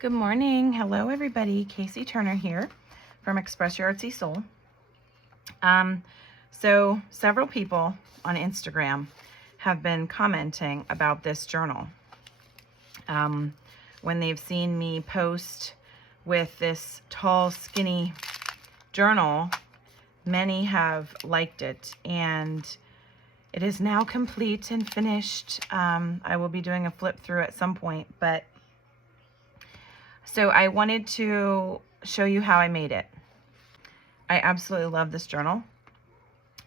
Good morning. Hello, everybody. Casey Turner here from Express Your Artsy Soul. So several people on Instagram have been commenting about this journal. When they've seen me post with this tall, skinny journal, many have liked it, and it is now complete and finished. I will be doing a flip through at some point, but so I wanted to show you how I made it. I absolutely love this journal,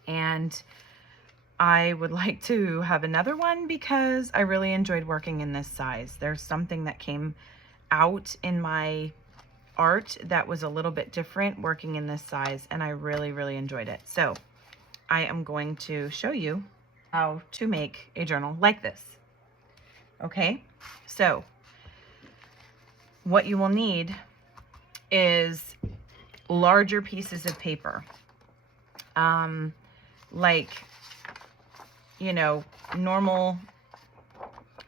and I would like to have another one because I really enjoyed working in this size. There's something that came out in my art that was a little bit different working in this size, and I really enjoyed it. So I am going to show you how to make a journal like this. Okay, so what you will need is larger pieces of paper, like, you know, normal,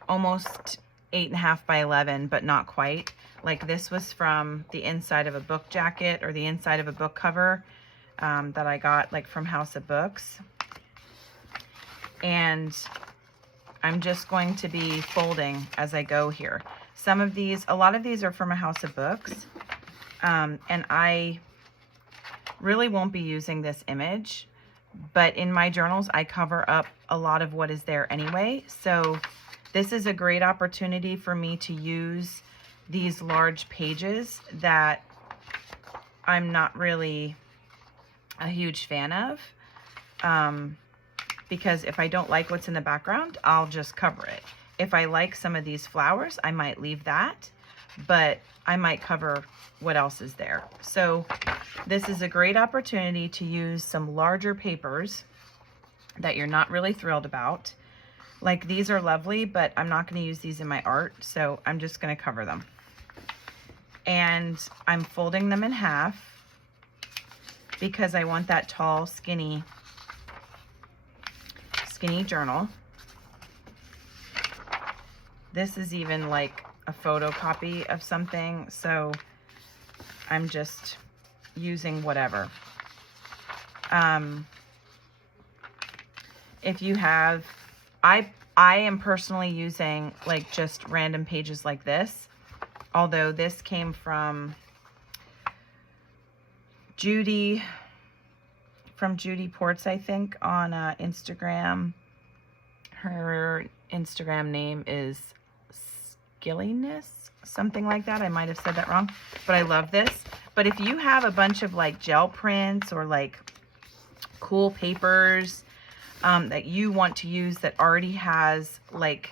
almost 8.5 by 11, but not quite. Like this was from the inside of a book jacket or the inside of a book cover that I got like from House of Books. And I'm just going to be folding as I go here. A lot of these are from a House of Books, and I really won't be using this image, but in my journals, I cover up a lot of what is there anyway. So this is a great opportunity for me to use these large pages that I'm not really a huge fan of, because if I don't like what's in the background, I'll just cover it. If I like some of these flowers, I might leave that, but I might cover what else is there. So this is a great opportunity to use some larger papers that you're not really thrilled about. Like these are lovely, but I'm not going to use these in my art, so I'm just going to cover them. And I'm folding them in half because I want that tall, skinny journal. This is even like a photocopy of something, so I'm just using whatever. If you have, I am personally using like just random pages like this, although this came from Judy Ports, I think, on Instagram. Her Instagram name is Skilliness, something like that. I might have said that wrong, but I love this. But if you have a bunch of like gel prints or like cool papers that you want to use that already has like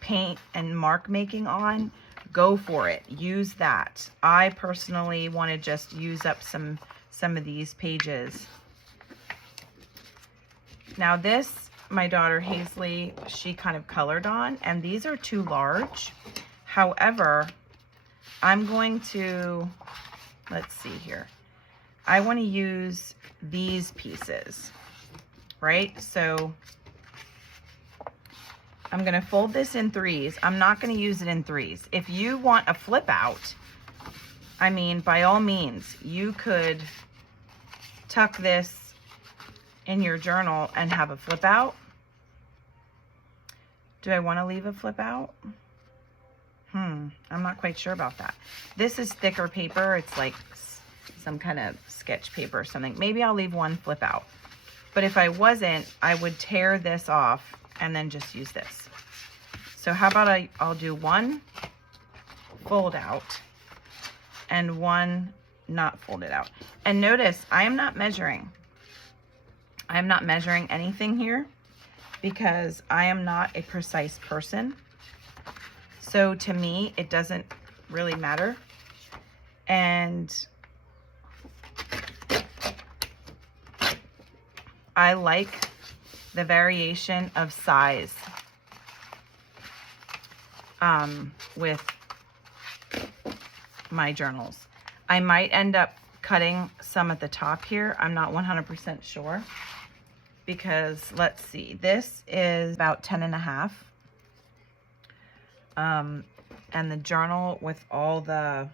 paint and mark making on, go for it. Use that. I personally want to just use up some of these pages. Now this, my daughter Hazley, she kind of colored on, and these are too large. However, I'm going to, let's see here. I want to use these pieces, right? So I'm going to fold this in threes. I'm not going to use it in threes. If you want a flip out, I mean, by all means, you could tuck this in your journal and have a flip out. Do I want to leave a flip out? I'm not quite sure about that. This is thicker paper. It's like some kind of sketch paper or something. Maybe I'll leave one flip out. But if I wasn't, I would tear this off and then just use this. So how about I'll do one fold out and one not folded out. And notice I am not measuring. I am not measuring anything here because I am not a precise person. So to me, it doesn't really matter. And I like the variation of size with my journals. I might end up cutting some at the top here. I'm not 100% sure because let's see, this is about 10.5. and the journal with all the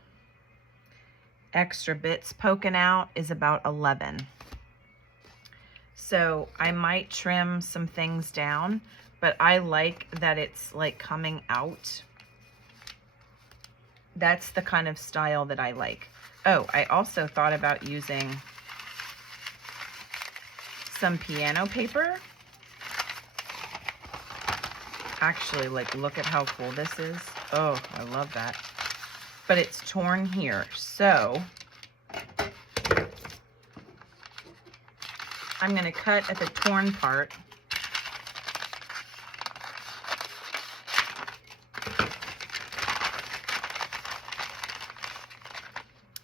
extra bits poking out is about 11. So I might trim some things down, but I like that it's like coming out. That's the kind of style that I like. Oh, I also thought about using some piano paper. Actually, like, look at how cool this is. Oh, I love that. But it's torn here, so I'm gonna cut at the torn part.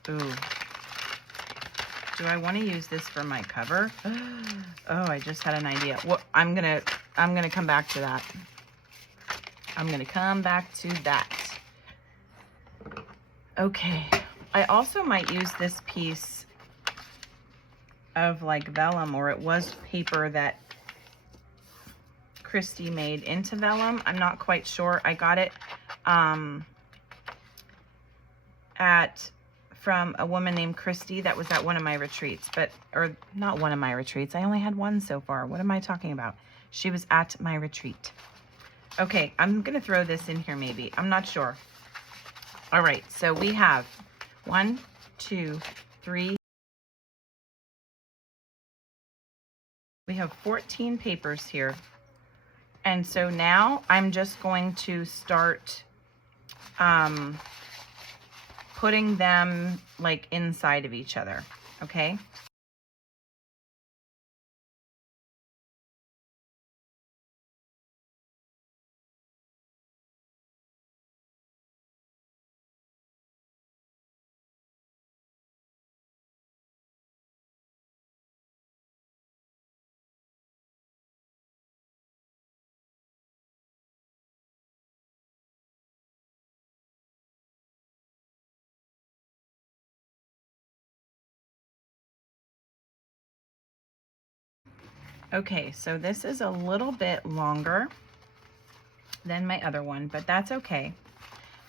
Ooh. Do I want to use this for my cover? Oh, I just had an idea. Well, I'm gonna come back to that. I'm gonna come back to that. Okay. I also might use this piece of like vellum, or it was paper that Christy made into vellum. I'm not quite sure. I got it from a woman named Christy that was at one of my retreats, or not one of my retreats. I only had one so far. What am I talking about? She was at my retreat. Okay, I'm gonna throw this in here maybe. I'm not sure. All right, so we have 1, 2, 3. We have 14 papers here. And so now I'm just going to start putting them like inside of each other, okay? Okay, so this is a little bit longer than my other one, but that's okay.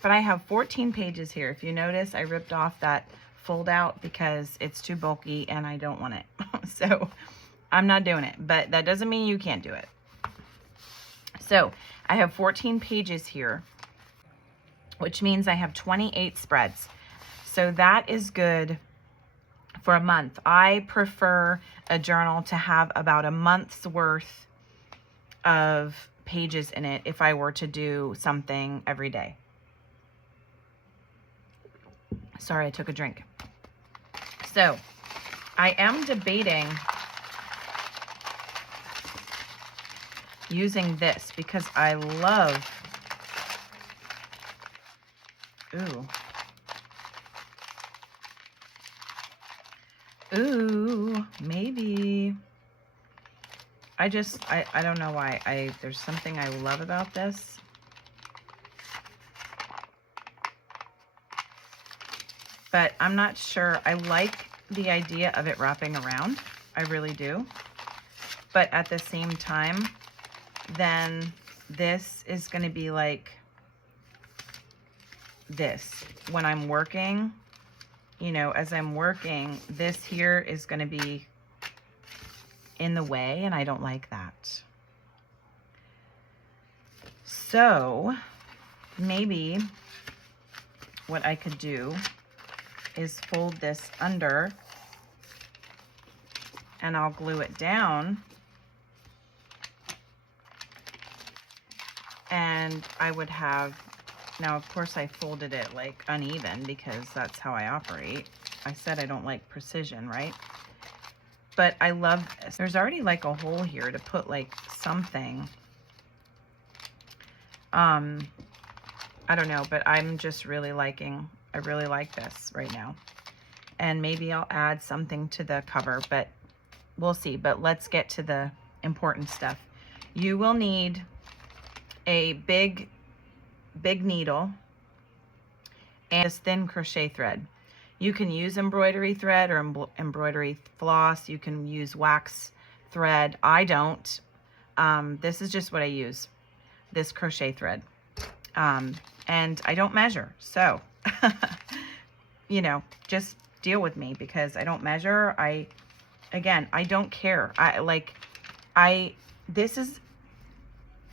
But I have 14 pages here. If you notice, I ripped off that fold out because it's too bulky and I don't want it. So I'm not doing it, but that doesn't mean you can't do it. So I have 14 pages here, which means I have 28 spreads. So that is good for a month. I prefer a journal to have about a month's worth of pages in it if I were to do something every day. Sorry, I took a drink. So I am debating using this because I love, ooh, maybe. I don't know why. There's something I love about this. But I'm not sure. I like the idea of it wrapping around. I really do. But at the same time, then this is going to be like this. When I'm working, you know, as I'm working, this here is going to be in the way, and I don't like that. So maybe what I could do is fold this under and I'll glue it down, and I would have, now of course I folded it like uneven because that's how I operate. I said I don't like precision, right? But I love this. There's already like a hole here to put like something. I don't know, but I'm just really liking, I really like this right now. And maybe I'll add something to the cover, but we'll see. But let's get to the important stuff. You will need a big needle and this thin crochet thread. You can use embroidery thread or embroidery floss. You can use wax thread. I don't. This is just what I use, this crochet thread. And I don't measure. So, you know, just deal with me because I don't measure. Again, I don't care. This is,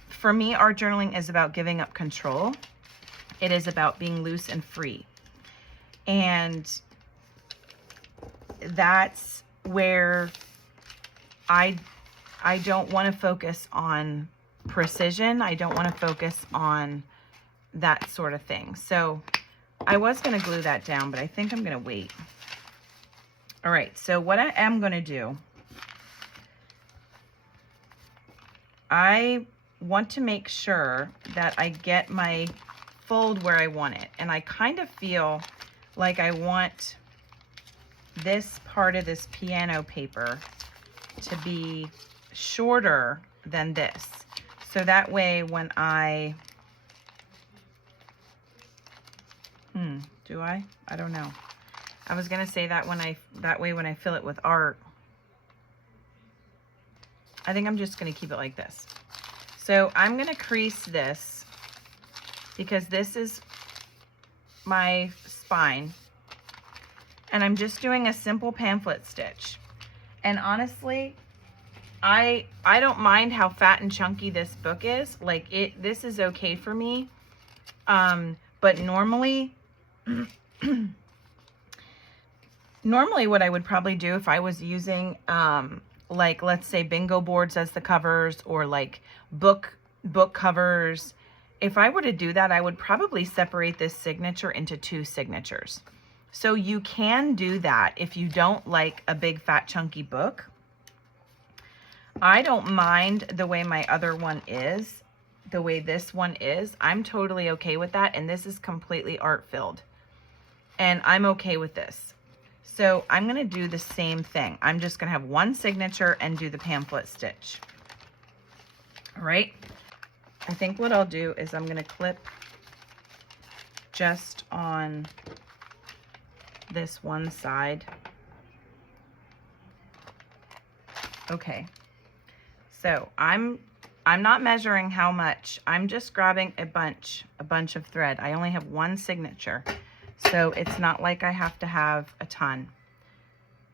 for me, art journaling is about giving up control. It is about being loose and free. And that's where I don't want to focus on precision. I don't want to focus on that sort of thing. So I was going to glue that down, but I think I'm going to wait. All right, so what I am going to do, I want to make sure that I get my fold where I want it. And I kind of feel like I want this part of this piano paper to be shorter than this. So that way when I, do I? I don't know. I was gonna say that that way when I fill it with art, I think I'm just gonna keep it like this. So I'm gonna crease this because this is my spine. And I'm just doing a simple pamphlet stitch. And honestly, I don't mind how fat and chunky this book is. Like this is okay for me. But normally, normally what I would probably do if I was using, like let's say bingo boards as the covers or like book covers, if I were to do that, I would probably separate this signature into 2 signatures. So you can do that if you don't like a big fat chunky book. I don't mind the way my other one is, the way this one is. I'm totally okay with that, and this is completely art filled. And I'm okay with this. So I'm gonna do the same thing. I'm just gonna have 1 signature and do the pamphlet stitch. All right. I think what I'll do is I'm gonna clip just on this one side. Okay. So I'm not measuring how much. I'm just grabbing a bunch of thread. I only have 1 signature. So it's not like I have to have a ton.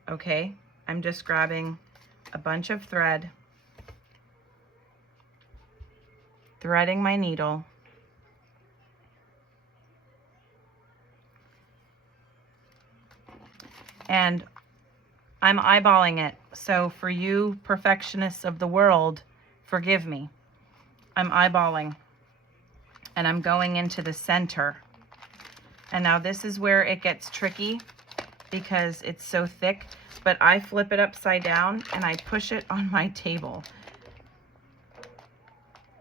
Okay? I'm just grabbing a bunch of thread, threading my needle, and I'm eyeballing it. So for you perfectionists of the world, forgive me. I'm eyeballing and I'm going into the center. And now this is where it gets tricky because it's so thick, but I flip it upside down and I push it on my table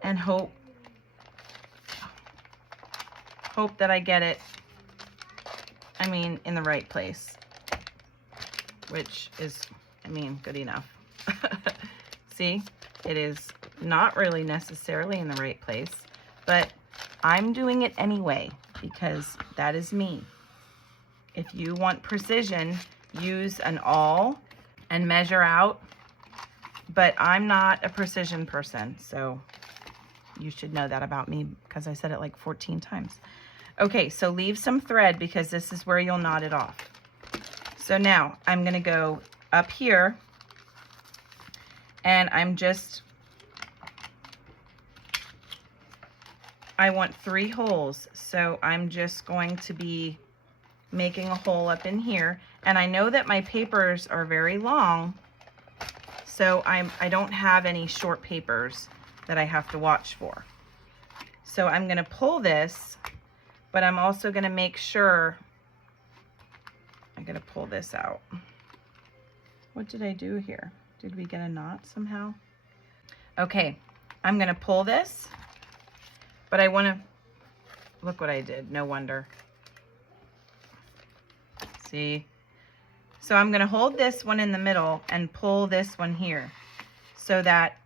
and hope that I get it, I mean, in the right place, which is, I mean, good enough. See, it is not really necessarily in the right place, but I'm doing it anyway because that is me. If you want precision, use an awl and measure out, but I'm not a precision person, so you should know that about me because I said it like 14 times. Okay, so leave some thread because this is where you'll knot it off. So now I'm gonna go up here and I want 3 holes. So I'm just going to be making a hole up in here. And I know that my papers are very long, so I don't have any short papers that I have to watch for. So I'm gonna pull this, but I'm also gonna make sure I'm gonna pull this out. What did I do here? Did we get a knot somehow? Okay, I'm gonna pull this, but I wanna, look what I did, no wonder. See? So I'm gonna hold this one in the middle and pull this one here so that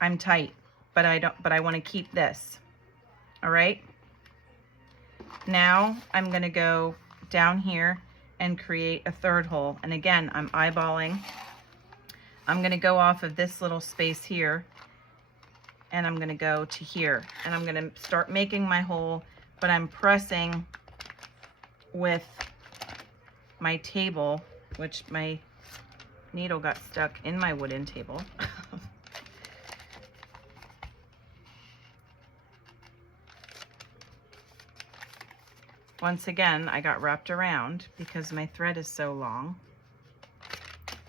I'm tight, but I wanna keep this, all right? Now I'm gonna go down here and create a 3rd hole. And again, I'm eyeballing. I'm gonna go off of this little space here and I'm gonna go to here, and I'm gonna start making my hole, but I'm pressing with my table, which my needle got stuck in my wooden table. Once again, I got wrapped around because my thread is so long.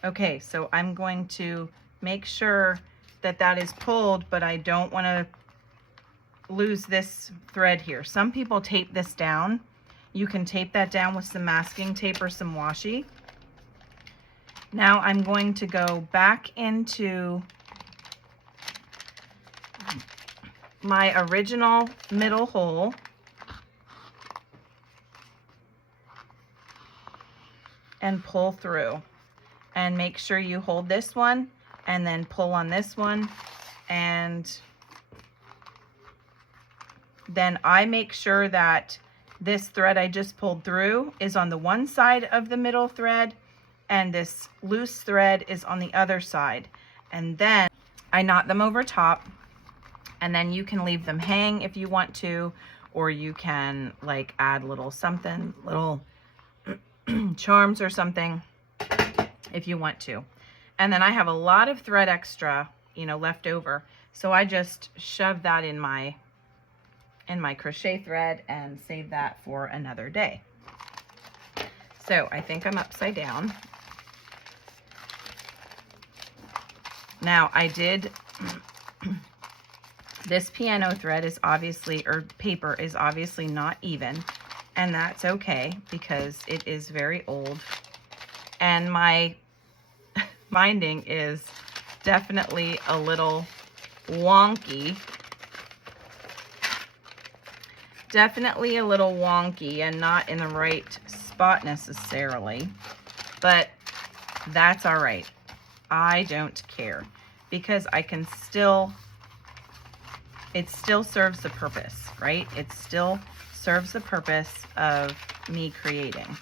Okay, so I'm going to make sure that that is pulled, but I don't want to lose this thread here. Some people tape this down. You can tape that down with some masking tape or some washi. Now I'm going to go back into my original middle hole and pull through, and make sure you hold this one and then pull on this one, and then I make sure that this thread I just pulled through is on the one side of the middle thread and this loose thread is on the other side, and then I knot them over top, and then you can leave them hang if you want to, or you can like add little something, little charms or something if you want to. And then I have a lot of thread extra, you know, left over, so I just shove that in my crochet thread and save that for another day. So I think I'm upside down. Now I did this piano thread is obviously, or paper is obviously not even, and that's okay because it is very old, and my binding is definitely a little wonky. Definitely a little wonky and not in the right spot necessarily, but that's all right. I don't care because I can still, it still serves the purpose, right? It still serves the purpose of me creating.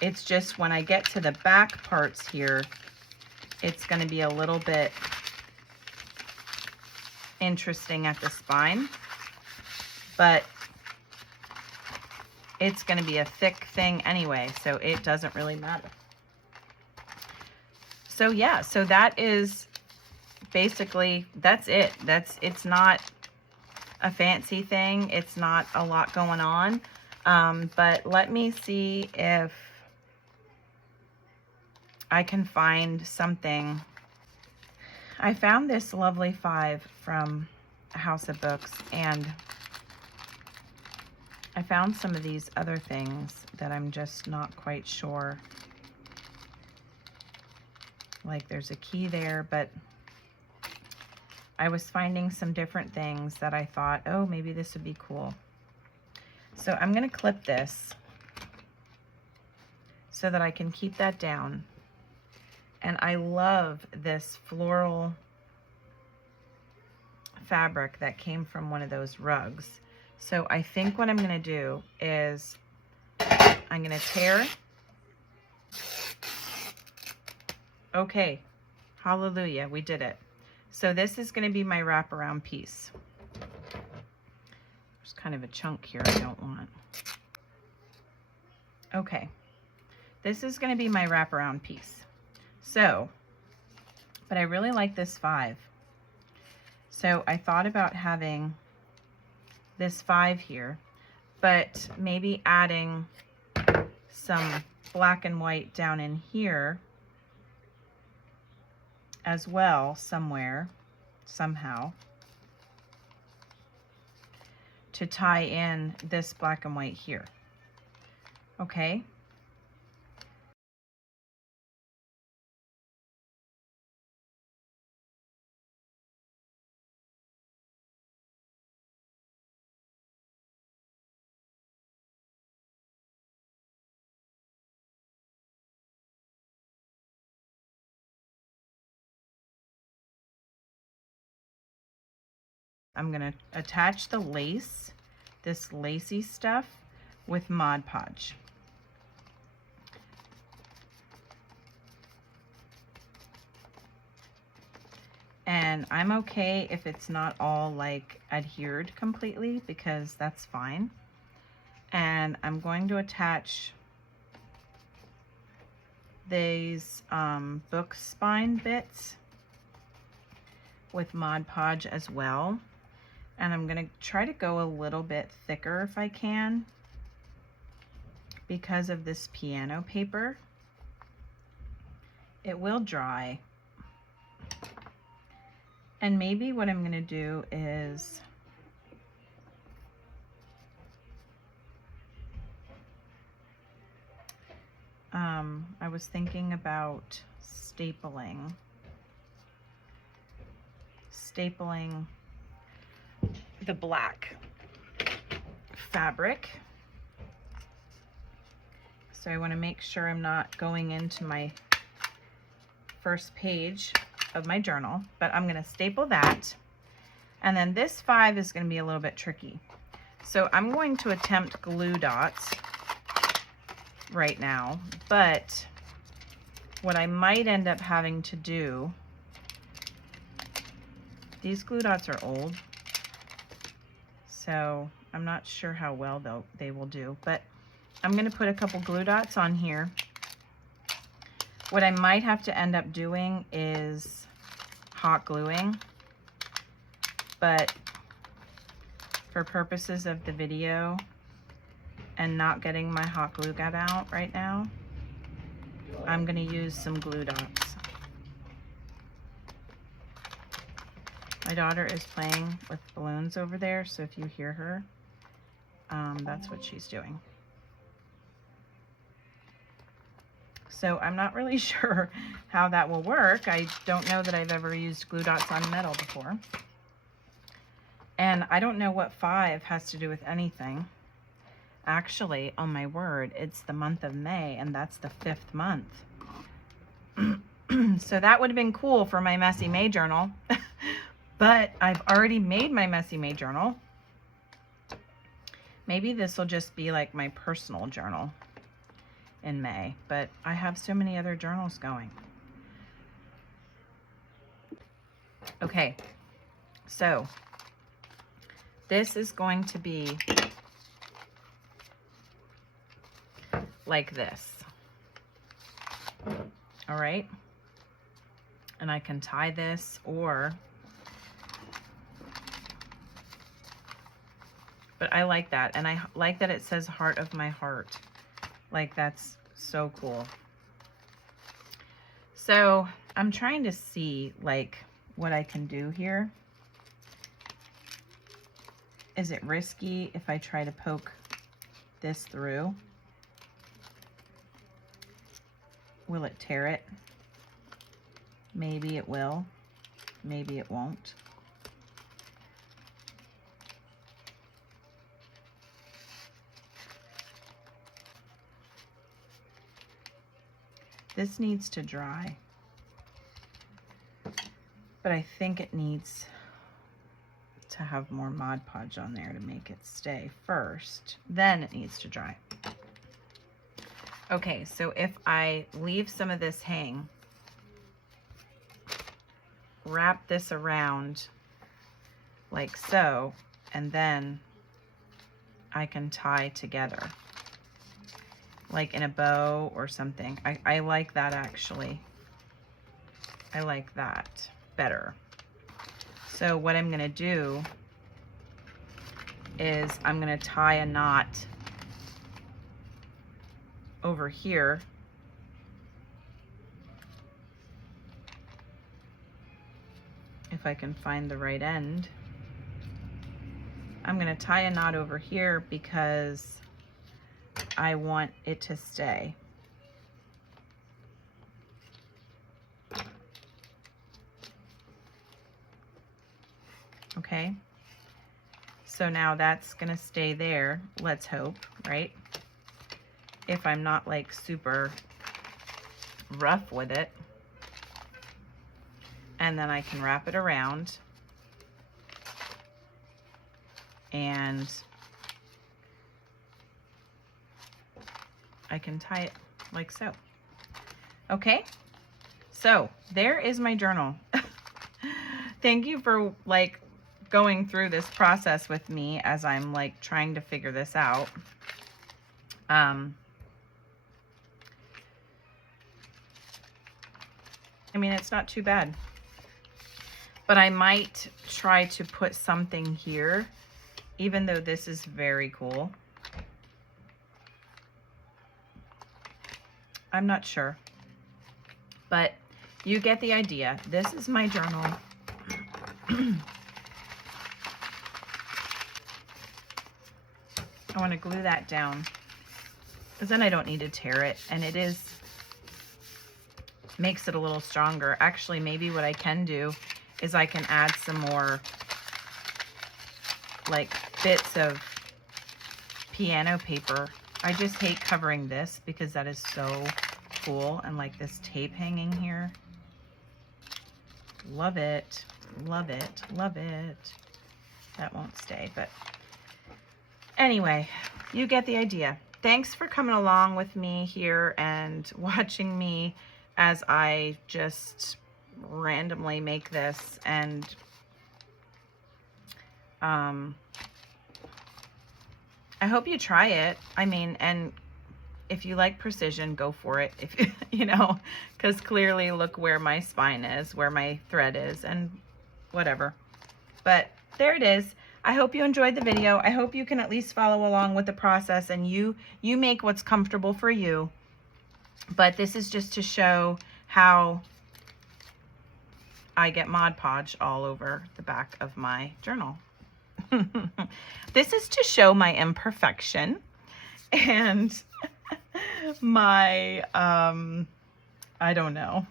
It's just when I get to the back parts here, it's going to be a little bit interesting at the spine, but it's going to be a thick thing anyway, so it doesn't really matter. So yeah, so that is basically, that's it. It's not a fancy thing. It's not a lot going on. But let me see if I can find something. I found this lovely 5 from House of Books, and I found some of these other things that I'm just not quite sure. Like there's a key there, but I was finding some different things that I thought, oh, maybe this would be cool. So I'm going to clip this so that I can keep that down. And I love this floral fabric that came from one of those rugs. So I think what I'm going to do is I'm going to tear. Okay, hallelujah, we did it. So this is going to be my wraparound piece. There's kind of a chunk here I don't want. Okay, this is going to be my wraparound piece. So, but I really like this 5. So I thought about having this 5 here, but maybe adding some black and white down in here as well, somewhere, somehow, to tie in this black and white here. Okay. I'm going to attach the lace, this lacy stuff, with Mod Podge. And I'm okay if it's not all like adhered completely, because that's fine. And I'm going to attach these book spine bits with Mod Podge as well. And I'm gonna try to go a little bit thicker if I can, because of this piano paper. It will dry. And maybe what I'm gonna do is I was thinking about stapling the black fabric. So I want to make sure I'm not going into my first page of my journal, but I'm going to staple that. And then this 5 is going to be a little bit tricky. So I'm going to attempt glue dots right now, but what I might end up having to do, these glue dots are old, so I'm not sure how well they will do, but I'm going to put a couple glue dots on here. What I might have to end up doing is hot gluing, but for purposes of the video and not getting my hot glue gun out right now, I'm going to use some glue dots. My daughter is playing with balloons over there, so if you hear her, that's what she's doing. So I'm not really sure how that will work. I don't know that I've ever used glue dots on metal before. And I don't know what 5 has to do with anything. Actually, oh my word, it's the month of May, and that's the 5th month. So that would have been cool for my Messy May journal. But I've already made my Messy May journal. Maybe this will just be like my personal journal in May, but I have so many other journals going. Okay, so this is going to be like this. All right, and I can tie this, or but I like that, and I like that it says heart of my heart. Like, that's so cool. So I'm trying to see like what I can do here. Is it risky if I try to poke this through? Will it tear it? Maybe it will, maybe it won't. This needs to dry, but I think it needs to have more Mod Podge on there to make it stay first. Then it needs to dry. Okay, so if I leave some of this hang, wrap this around like so, and then I can tie together like in a bow or something. I like that, actually. I like that better. So what I'm gonna do is I'm gonna tie a knot over here if I can find the right end. I'm gonna tie a knot over here because I want it to stay. Okay, so now that's gonna stay there, let's hope, right? If I'm not like super rough with it. And then I can wrap it around and I can tie it like so. Okay, so there is my journal. thank you for like going through this process with me as I'm like trying to figure this out. I mean, it's not too bad, but I might try to put something here, even though this is very cool. I'm not sure, but you get the idea. This is my journal. I want to glue that down because then I don't need to tear it, and it makes it a little stronger. Actually, maybe what I can do is I can add some more like bits of piano paper. I just hate covering this because that is so cool, and like this tape hanging here. Love it, love it, love it. That won't stay, but anyway, you get the idea. Thanks for coming along with me here and watching me as I just randomly make this. And I hope you try it. I mean, and if you like precision, go for it. If you know, because clearly look where my spine is, where my thread is, and whatever. But there it is. I hope you enjoyed the video. I hope you can at least follow along with the process, and you make what's comfortable for you. But this is just to show how I get Mod Podge all over the back of my journal. This is to show my imperfection and my, I don't know.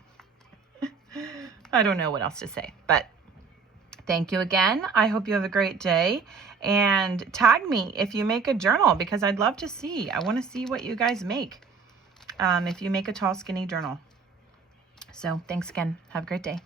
I don't know what else to say, but thank you again. I hope you have a great day, and tag me if you make a journal, because I'd love to see. I want to see what you guys make if you make a tall, skinny journal. So thanks again. Have a great day.